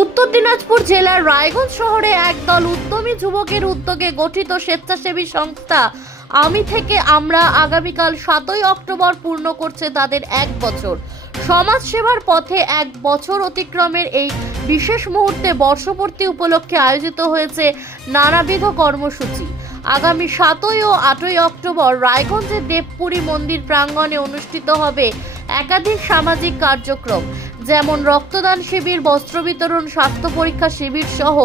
উত্তর দিনাজপুর জেলার রায়গঞ্জ শহরে একদল উদ্যমী যুবকের উদ্যোগে গঠিত স্বেচ্ছাসেবী সংস্থা আমি থেকে আমরা আগামীকাল সাতই অক্টোবর পূর্ণ করছে তাদের এক বছর। সমাজ সেবার পথে এক বছর অতিক্রমের এই বিশেষ মুহূর্তে বর্ষপূর্তি উপলক্ষে আয়োজিত হয়েছে নানাবিধ কর্মসূচি। আগামী সাতই ও আটই অক্টোবর রায়গঞ্জের দেবপুরী মন্দির প্রাঙ্গণে অনুষ্ঠিত হবে একাধিক সামাজিক কার্যক্রম। যেমন রক্তদান শিবির, বস্ত্র বিতরণ, স্বাস্থ্য পরীক্ষা শিবির সহ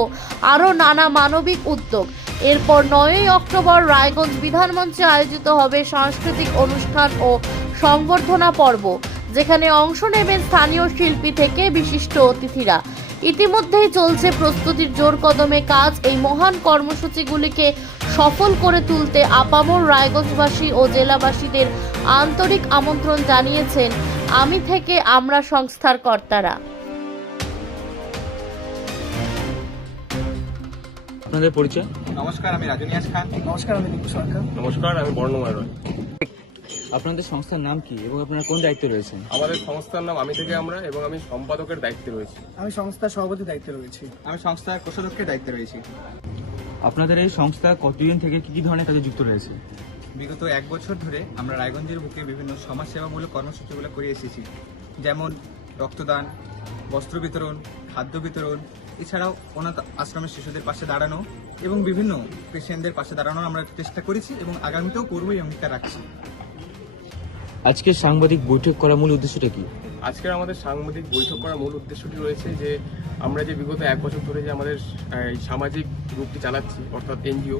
আরও নানা মানবিক উদ্যোগ। এরপর নয়ই অক্টোবর রায়গঞ্জ বিধানমঞ্চে আয়োজিত হবে সাংস্কৃতিক অনুষ্ঠান ও সংবর্ধনা পর্ব, যেখানে অংশ নেবেন স্থানীয় শিল্পী থেকে বিশিষ্ট অতিথিরা। ইতিমধ্যেই চলছে প্রস্তুতির জোর কদমে কাজ। এই মহান কর্মসূচিগুলিকে সফল করে তুলতে আপামর রায়গঞ্জবাসী ও জেলাবাসীদের আন্তরিক আমন্ত্রণ জানিয়েছেন আমি থেকে আমরা সংস্থার কর্তারা। আপনাদের পরিচয়? নমস্কার আমি রাজনিয়াজ খান। নমস্কার আমি দীপু সরকার। নমস্কার আমি বর্ণময় রয়। আপনাদের সংস্থার নাম কি এবং আপনারা কোন দায়িত্বে রয়েছেন? আমাদের সংস্থার নাম আমি থেকে আমরা এবং আমি সম্পাদকের দায়িত্বে রয়েছি। আমি সংস্থার সভাপতি দায়িত্বে রয়েছি। আমি সংস্থার কোষাধ্যক্ষের দায়িত্বে রয়েছি। আপনাদের এই সংস্থা কতদিন থেকে কি কি ধরনের কাজে যুক্ত রয়েছে? বিগত এক বছর ধরে আমরা রায়গঞ্জের বুকে বিভিন্ন সমাজসেবামূলক কর্মসূচিগুলো করে এসেছি। যেমন রক্তদান বস্ত্র বিতরণ খাদ্য বিতরণ এছাড়াও অনাথ আশ্রমের শিশুদের পাশে দাঁড়ানো এবং বিভিন্ন পেশেন্টদের পাশে দাঁড়ানোর আমরা চেষ্টা করেছি এবং আগামীতেও করব এই অঙ্গীকার রাখছি। আজকে সাংবাদিক বৈঠক করার মূল উদ্দেশ্যটা কি? আজকের আমাদের সাংবাদিক বৈঠক করার মূল উদ্দেশ্যটি রয়েছে যে, আমরা যে বিগত এক বছর ধরে যে আমাদের সামাজিক গ্রুপটি চালাচ্ছি, অর্থাৎ এনজিও,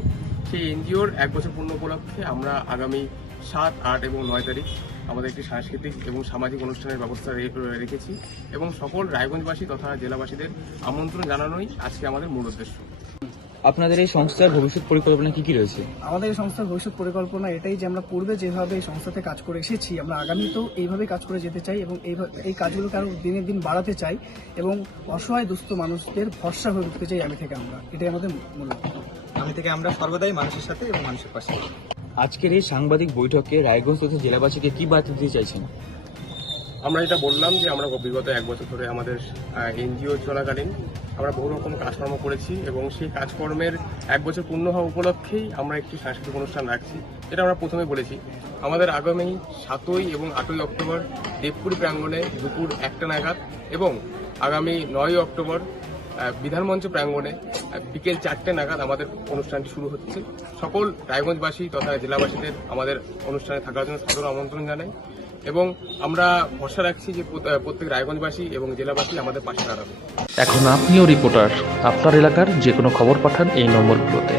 সেই এনজিওর এক বছর পূর্ণ উপলক্ষে আমরা আগামী সাত, আট এবং নয় তারিখ আমাদের একটি সাংস্কৃতিক এবং সামাজিক অনুষ্ঠানের ব্যবস্থা রেখেছি এবং সকল রায়গঞ্জবাসী তথা জেলাবাসীদের আমন্ত্রণ জানানোই আজকে আমাদের মূল উদ্দেশ্য। আপনাদের এই সংস্থার ভবিষ্যৎ পরিকল্পনা কি কি রয়েছে? আমাদের এই সংস্থার ভবিষ্যৎ পরিকল্পনা এটাই যে আমরা পূর্বে যেভাবে এই সংস্থাতে কাজ করে এসেছি আমরা আগামীতেও এইভাবে কাজ করে যেতে চাই এবং এইভাবে এই কাজগুলোকে আরও দিনের দিন বাড়াতে চাই এবং অসহায় দুস্থ মানুষদের ভরসা হয়ে উঠতে চাই আমি থেকে আমরা। এটাই আমাদের মূল। আমি থেকে আমরা সর্বদাই মানুষের সাথে এবং মানুষের পাশে। আজকের এই সাংবাদিক বৈঠকে রায়গঞ্জ তথা জেলাবাসীকে কি বার্তা দিতে চাইছেন? আমরা যেটা বললাম যে আমরা বিগত এক বছর ধরে আমাদের এনজিও চলাকালীন আমরা বহু রকম কাজকর্ম করেছি এবং সেই কাজকর্মের এক বছর পূর্ণ হওয়া উপলক্ষেই আমরা একটি সাংস্কৃতিক অনুষ্ঠান রাখছি। যেটা আমরা প্রথমে বলেছি, আমাদের আগামী সাতই এবং আটই অক্টোবর দেবপুর প্রাঙ্গণে দুপুর একটা নাগাদ এবং আগামী নয়ই অক্টোবর বিধানমঞ্চ প্রাঙ্গণে বিকেল চারটে নাগাদ আমাদের অনুষ্ঠানটি শুরু হচ্ছে। সকল রায়গঞ্জবাসী তথা জেলাবাসীদের আমাদের অনুষ্ঠানে থাকার জন্য সাদর আমন্ত্রণ জানাই। এবং আমরা ভরসা রাখছি যে প্রত্যেক রায়গঞ্জবাসী এবং জেলাবাসী আমাদের পাশে দাঁড়াবে। এখন আপনিও রিপোর্টার আপনার এলাকার যে কোনো খবর পাঠান এই নম্বরগুলোতে।